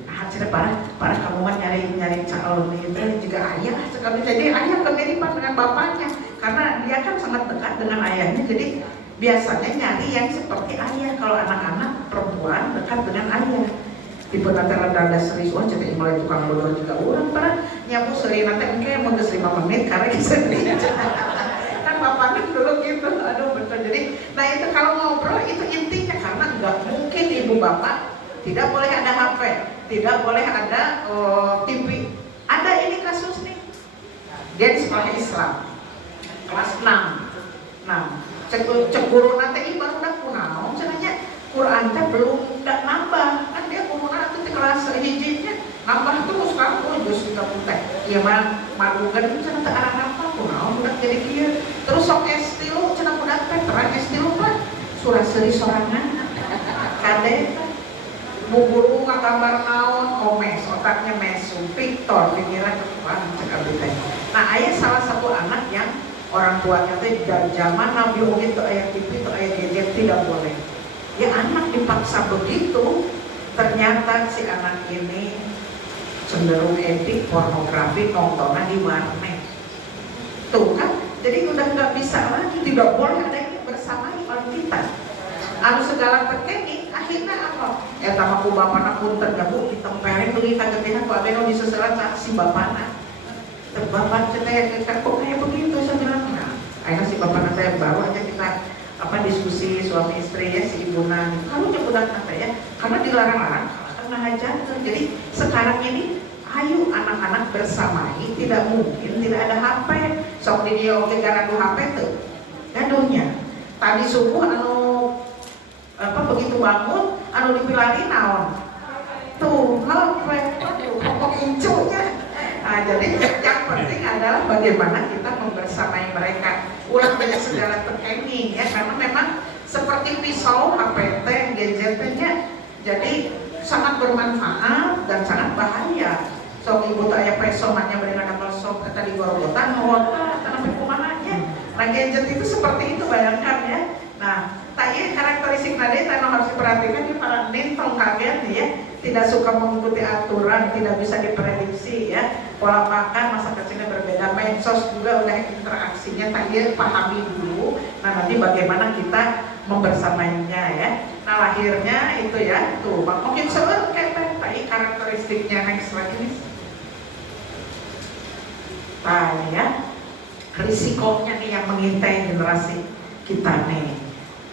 Ah cenah parah kamu mah nyari calon itu juga ayah sekali jadi ayah kemiripan dengan bapaknya karena dia kan sangat dekat dengan ayahnya jadi biasanya nyari yang seperti ayah kalau anak-anak perempuan dekat dengan ayah. Tipe nanti rada serius, wah jadi mulai tukang bodor juga orang pada nyapu seri nanti mungkin mau 5 menit karena bisa kan bapaknya dulu gitu, aduh betul jadi, nah itu kalau ngobrol itu intinya karena nggak mungkin ibu bapak tidak boleh ada HP, tidak boleh ada TV. Ada ini kasus nih, dia di sekolah Islam kelas 6, nah cek guru nanti ibu udah kunaon cenanya Quran teh belum nambah kan dia kumuna itu di kelas hijinya nambah terus kan terus kita putih ya mah malugan cenah teu arah apa kunaon budak jadi kieu terus sok S3 cenah budak teh terang S3 mah surah seri sorangan kade bu guru ngagambar naon omes otaknya mesum Victor pikiran ketuan cek abdi teh. Nah aya salah satu anak yang orang tuanya teh dari zaman Nabi itu aya TV itu aya gadget tidak boleh. Ya anak dipaksa begitu, ternyata si anak ini cenderung edik pornografi nontonan di warnet. Tuh kan, jadi udah nggak bisa lagi, tidak boleh ada yang bersamai oleh kita. Anu segala terkini, akhirnya apa? Ya tamaku bapana pun tergabung ditempelin beli kagetina ku abeno diseseran si bapana. Bapak cerita kok kayak begitu saya bilang, nah, akhirnya si bapana saya baru aja kita diskusi suami istri ya si ibuna kalau nyebutan apa ya karena dilarang-larang karena hajat jadi sekarang ini ayo anak-anak bersamai tidak mungkin tidak ada HP sok di dia oke gara HP tuh gaduhnya tadi subuh begitu bangun dipilari naon tuh HP kok munculnya. Nah, jadi yang penting adalah bagaimana kita membersamai mereka. Ulang banyak segala terkini ya, karena memang seperti pisau, HP, gadgetnya, jadi sangat bermanfaat dan sangat bahaya. So ibu tak ya pesomannya beringan apa sok tadi gorogotan, ngawata, tanpa kumananya. Nah gadget itu seperti itu bayangkan ya. Nah, tadi karakteristik tadi harus diperhatikan di para nintong kaget ya. Tidak suka mengikuti aturan, tidak bisa diprediksi ya. Pola makan masa kecilnya berbeda, medsos juga udah interaksinya tadi pahami dulu. Nah nanti bagaimana kita membersamainya ya. Nah lahirnya itu ya, tuh mungkin seorang kayak tadi karakteristiknya next lagi nih. Nah ya, risikonya nih yang mengintai generasi kita nih,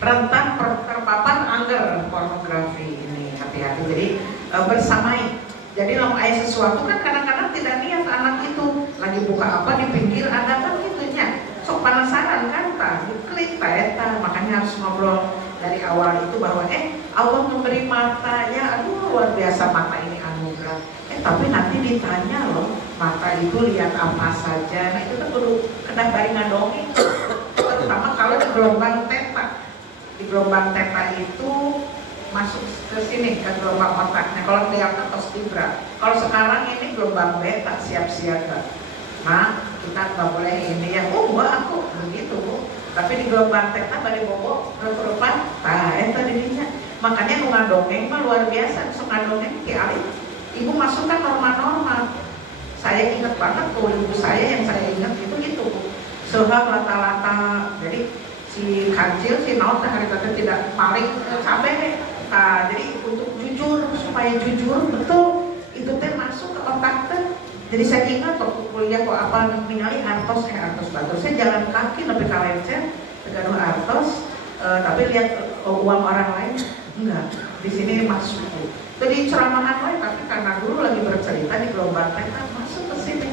rentan terpapar angger pornografi ini, hati-hati. Jadi bersamai. Jadi kalau ayah sesuatu kan kadang-kadang tidak niat anak itu lagi buka apa di pinggir ada kan gitunya. Sok penasaran kan, klik eta, makanya harus ngobrol dari awal itu bahwa Allah memberi mata ya, aduh luar biasa mata ini anugerah. Tapi nanti ditanya loh, mata itu lihat apa saja. Nah itu kan perlu kena baringan dongeng, terutama kalau di gelombang theta. Di gelombang theta itu masuk ke sini ke gelombang otaknya. Kalau delta atau Libra. Kalau sekarang ini gelombang beta, siap siaga. Nah kita nggak boleh ini ya, aku begitu bu. Tapi di gelombang theta balik bobo berperupan, itu dirinya. Makanya nu ngadongeng mah luar biasa, sok ngadongeng ki ali. Ibu masukkan norma-norma. Saya ingat banget tuh ibu saya yang saya ingat itu bu. Soal lata-lata. Jadi si kancil si naon hari tadi tidak paling cabai. Nah, jadi untuk jujur, supaya jujur betul itu teh masuk ke otak teh. Jadi saya ingat waktu kuliah kok apa ningali artos bagus. Saya jalan kaki lebih kalecet, tegaduh artos, tapi lihat uang orang lain enggak. Di sini masuk. Jadi ceramahan lain, tapi karena dulu lagi bercerita di gelombang theta masuk ke sini.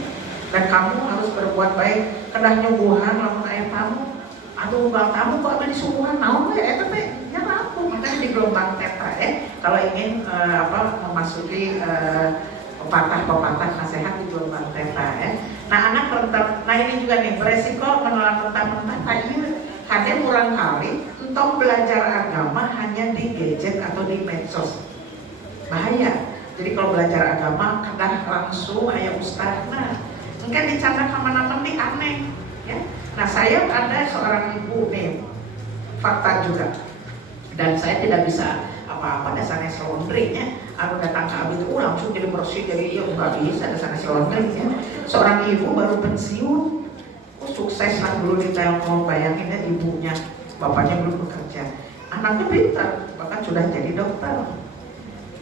Dan kamu harus berbuat baik. Kedah nyuguhan lamun aya tamu. Aduh, bang tamu kok ada di suguhan naon we eta teh nya rapuh. Makanya di gelombang theta kalau ingin memasuki pepatah nasihat di gelombang theta Nah anak rentan, nah ini juga nih beresiko menelan mentah-mentah ieu hanya kurang kali entong belajar agama hanya di gadget atau di medsos. Bahaya. Jadi kalau belajar agama kedah langsung aya ustaz. Nah, mungkin dicanda kemana-mana nih aneh ya. Nah saya ada seorang ibu nih, fakta juga, dan saya tidak bisa apa-apa dasarnya laundry-nya. Aku datang ke abis itu langsung jadi bersih, jadi iya nggak bisa dasarnya laundry-nya. Seorang ibu baru pensiun, sukses lah dulu di Telkom, bayangin ya ibunya, bapaknya belum bekerja, anaknya pintar, bahkan sudah jadi dokter,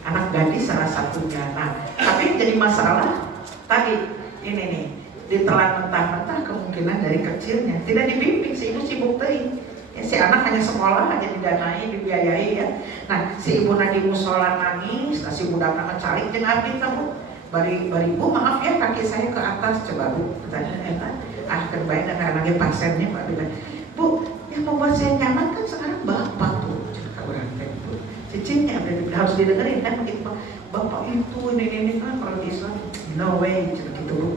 anak gadis salah satunya. Nah tapi jadi masalah tadi ini nih. Ditelan mentah-mentah kemungkinan dari kecilnya tidak dibimbing, si ibu sibuk teuing ya, si anak hanya sekolah hanya didanai dibiayai ya. Nah si ibu nadi musola nangis, nah si budak cari jeung abdi kamu bari bu maaf ya kaki saya ke atas, coba bu pertanyaan terbaik dan anaknya pasiennya pak bilang bu yang membuat saya nyaman kan sekarang bapak tuh cerita orang teh bu cicingnya harus didengerin kan begitu bapak itu ini kan kalau di Islam no way cerita gitu bu.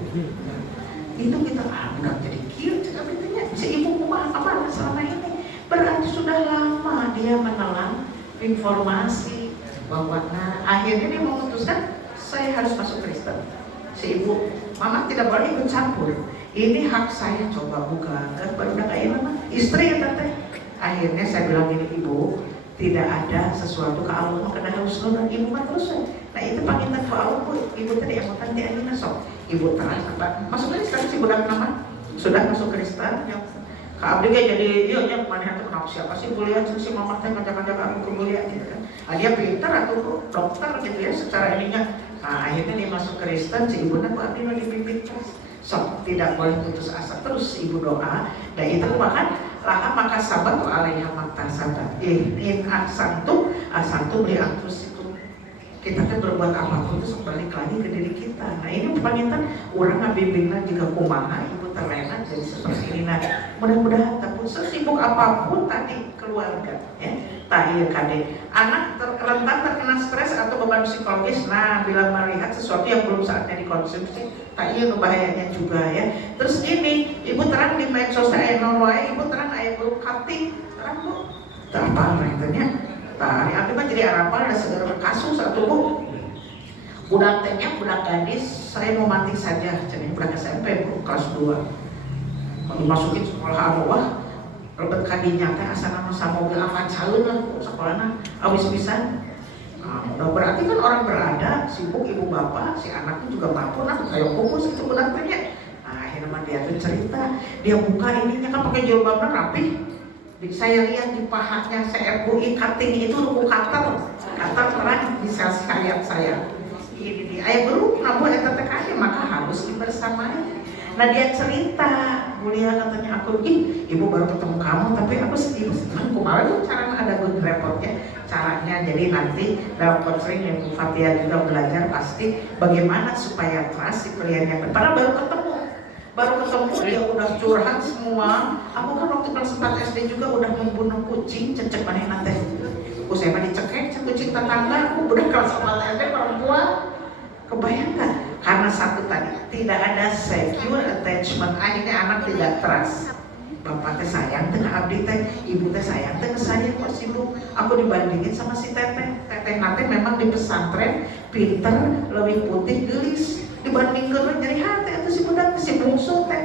Itu kita udah jadi kieu cakap itunya si ibu kumaha apa selama ini berarti sudah lama dia menelan informasi bahwa akhirnya dia memutuskan saya harus masuk Kristen. Si ibu mama tidak boleh ikut campur, ini hak saya, coba buka baru udah kayak mana istri ya tante. Akhirnya saya bilang gini, ibu tidak ada sesuatu ke Allah kena husnul dan ibu mah terus. Nah itu pangintan ke Allah bu, ibu tadi yang mau tanya ini sok ibu terang apa maksudnya sekarang si budak nama sudah masuk Kristen ya Kak Abdi kayak jadi iya mana itu kenapa siapa sih kuliah si mama teh ngajak-ngajak aku kuliah gitu kan. Dia pintar atau dokter gitu ya secara ininya. Nah akhirnya dia masuk Kristen, si ibunya Kak Abdi mau dipimpin terus sok tidak boleh putus asa, terus ibu doa dan itu bahkan laha maka sabat tuh alaiha makta sabat in aksantum asantum li antus. Kita kan berbuat apapun itu balik lagi ke diri kita. Nah ini pangintan orang ngabimbingna juga kumaha ibu terlena jadi seperti ini. Nah mudah-mudahan tapi sesibuk apapun tadi keluarga ya tak iya kade anak rentan terkena stres atau beban psikologis. Nah bila melihat sesuatu yang belum saatnya dikonsumsi tak iya bahayanya juga ya. Terus ini ibu terang di medsos saya nolai ibu terang ayat belum hati terang bu tak apa itu nah, ini mah jadi harapan ada segera kasus satu bu budak tehnya budak gadis saya mau mati saja jadi budak SMP bu kelas 2 mau dimasukin sekolah awal rebet kadinya teh asal nama sama mobil avan calun lah sekolahnya awis pisan. Nah, udah berarti kan orang berada sibuk ibu bapak si anaknya juga mampu nah kayak fokus itu budak tehnya. Nah akhirnya dia tuh cerita dia buka ininya kan pakai jilbabnya rapi Saya lihat di pahanya CFUI cutting itu ruku cutter terang di sayap saya. Ini dia, ayah guru nabu eta teh maka harus dibersamai. Nah dia cerita, Mulia katanya aku, ibu baru ketemu kamu, tapi aku sedih senang. Kemarin cara ada good reportnya, caranya. Jadi nanti dalam counseling yang Bu Fatia juga belajar pasti bagaimana supaya trust si kliennya. Padahal baru ketemu dia udah curhat semua. Aku kan waktu kelas 4 SD juga udah membunuh kucing, cecek mana nanti. Saya mah dicekek, kucing tetangga. Aku udah kelas 4 SD perempuan. Kebayang kan? Karena satu tadi tidak ada secure attachment, akhirnya anak tidak trust. Bapak teh sayang teh abdi teh, ibu teh sayang teh ke saya kok sibuk. Aku dibandingin sama si teteh nanti memang di pesantren pinter, lebih putih, gelis. Dibandingkan jadi hati itu si budak si bungsu teh.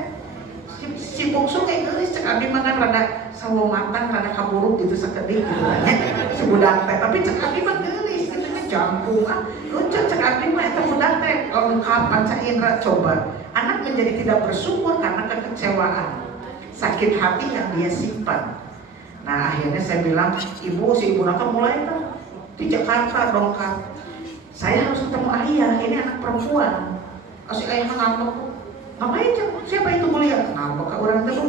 Si bungsu kayak gelis, cek abdi makan rada sawo matang, rada kaburuk gitu sekedik gitu ya. Si budak teh, tapi cek abdi mah gelis gitu nya jampung lucu cek abdi mah eta budak teh kapan Cak Indra coba. Anak menjadi tidak bersyukur karena kekecewaan, sakit hati yang dia simpan. Nah akhirnya saya bilang, ibu, si ibu naka mulai kan di Jakarta dongkap. Saya harus ketemu ayah, ini anak perempuan. Si ayah ngambek, ngapain Cak? Siapa itu kuliah? Ngambek ke orang itu.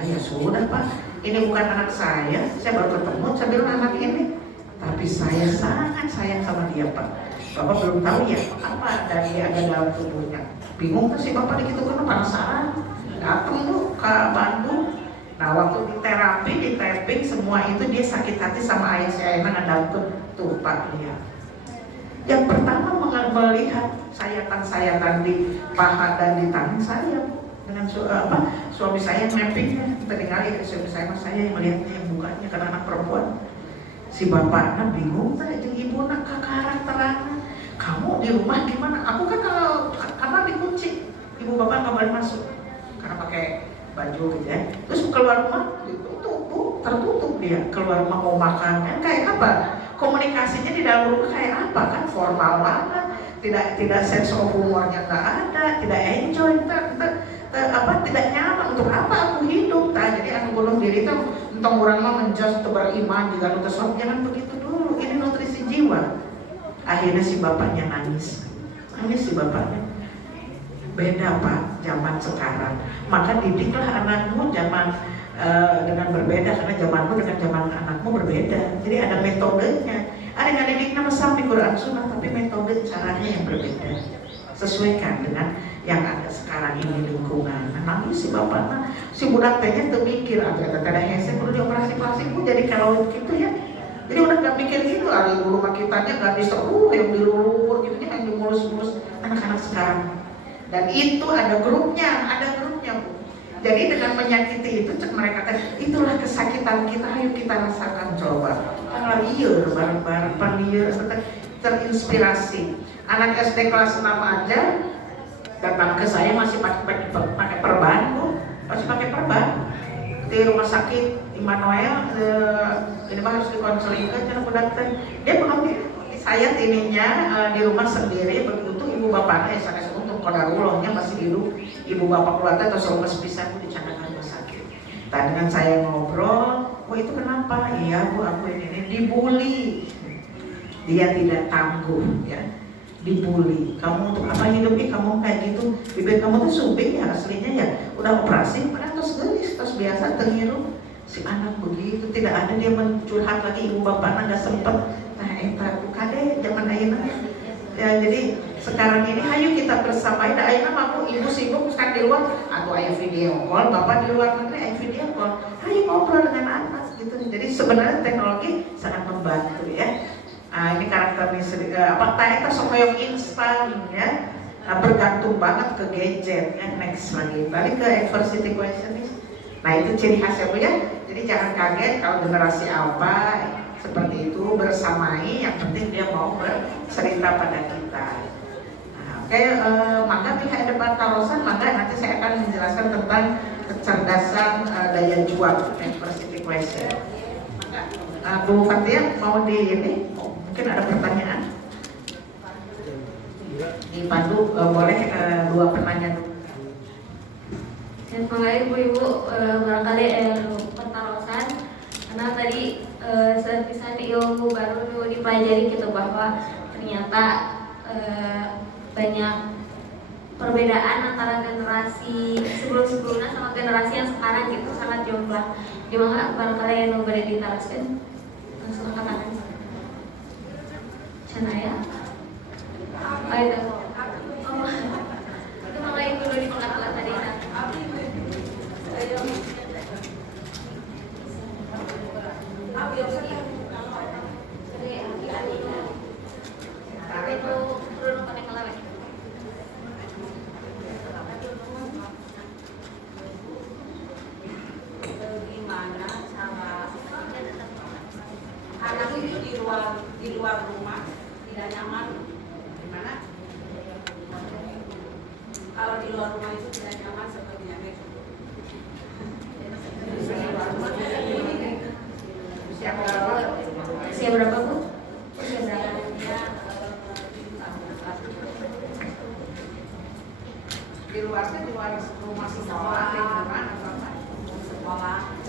Ya sudah Pak, ini bukan anak saya baru ketemu, saya bilang anak ini. Tapi saya sangat sayang sama dia Pak. Bapak belum tahu ya apa dari ada dalam tubuhnya. Bingung tuh si Bapak gitu karena penasaran. Datang tuh ke Bandung. Nah waktu di terapi, di tapping semua itu dia sakit hati sama ayah si ayah ada tuh Pak lihat. Yang pertama melihat sayatan-sayatan di paha dan di tangan saya dengan suami saya mappingnya. Kita dengar ya suami saya yang melihatnya yang mukanya karena anak perempuan. Si bapaknya bingung tadi jeung ibu nak karakteran. Kamu di rumah gimana? Aku kan kalau kamar dikunci, ibu bapak nggak boleh masuk karena pakai baju gitu ya. Terus keluar rumah ditutup, tertutup dia. Keluar rumah mau makan kan kayak apa? Komunikasinya di dalam rumah kayak apa kan? Formal banget. Tidak sense of humornya nggak ada, tidak enjoy, tidak nyaman. Untuk apa aku hidup? Jadi aku bunuh diri tuh entong orang mah menjust beriman juga nutus jangan begitu dulu. Ini nutrisi jiwa. Akhirnya si bapaknya nangis si bapaknya. Beda Pak, zaman sekarang. Maka didiklah anakmu zaman dengan berbeda karena zamanmu dengan zaman anakmu berbeda. Jadi ada metodenya. Ada yang didik nama sampai Quran Sunnah, tapi metode caranya yang berbeda. Sesuaikan dengan yang ada sekarang ini lingkungan. Nah, nangis si bapaknya, si budak tehnya tuh mikir, ada hese perlu dioperasi pun jadi kalau gitu ya. Jadi udah gak mikir gitu, hari dulu mah kitanya gak diseru, yang dilulur gitu yang dimulus-mulus anak-anak sekarang. Dan itu ada grupnya Bu. Jadi dengan menyakiti itu mereka kata itulah kesakitan kita, ayo kita rasakan coba. Liur bareng-bareng panliur terinspirasi. Anak SD kelas 6 aja datang ke saya masih pakai perban Bu, masih pakai perban. Di rumah sakit Immanuel ini mah harus dikonselingkan karena budak teh. Dia belum saya tininya di rumah sendiri begitu ibu bapaknya saya untuk kodarulohnya masih hidup. Ibu bapak keluarga atau selalu pisah di cadangan rumah sakit. Dan dengan saya ngobrol, itu kenapa? Iya Bu, aku ini dibully. Dia tidak tangguh ya. Dibully. Kamu untuk apa hidup kamu kayak gitu? Bibir kamu tuh subing ya aslinya ya. Udah operasi, padahal terus gelis, terus biasa terhirup. Si anak begitu, tidak ada dia mencurhat lagi ibu bapaknya nggak sempet. Nah, kade zaman ayeuna ya. Jadi sekarang ini ayo kita bersamai. Da ayeuna mah ibu sibuk kan di luar, atau aya video call, bapak di luar negeri aya video call. Ayo ngobrol dengan anak gitu. Jadi sebenarnya teknologi sangat membantu ya. Ini karakteristik eta sok yang instan ya. Bergantung banget ke gadget ya. Next lagi balik ke adversity questioning. Nah itu ciri khasnya Bu ya. Jadi jangan kaget kalau generasi apa seperti itu bersamai. Yang penting dia mau bercerita pada kita. Nah, oke, maka bila ada Tarosan, maka nanti saya akan menjelaskan tentang kecerdasan daya juang adversity question. Bu Fatia mau di ini? Mungkin ada pertanyaan? Dipandu boleh dua penanya dulu. Mengenai ibu-ibu barangkali pertarosan ilmu baru dipelajari gitu, bahwa ternyata banyak perbedaan antara generasi sebelum-sebelumnya sama generasi yang sekarang gitu, sangat jauh lah. Gimana barangkali yang mau boleh diteruskan langsung katakan Canaya. Itu itu malah yang dulu dipengatakan tadi kan. Gimana cara anak itu di luar rumah tidak nyaman? Gimana? Kalau di luar rumah itu tidak nyaman sepertinya Usia berapa Bu? Usia berapa? Di luar rumah sekolah, di mana? Sekolah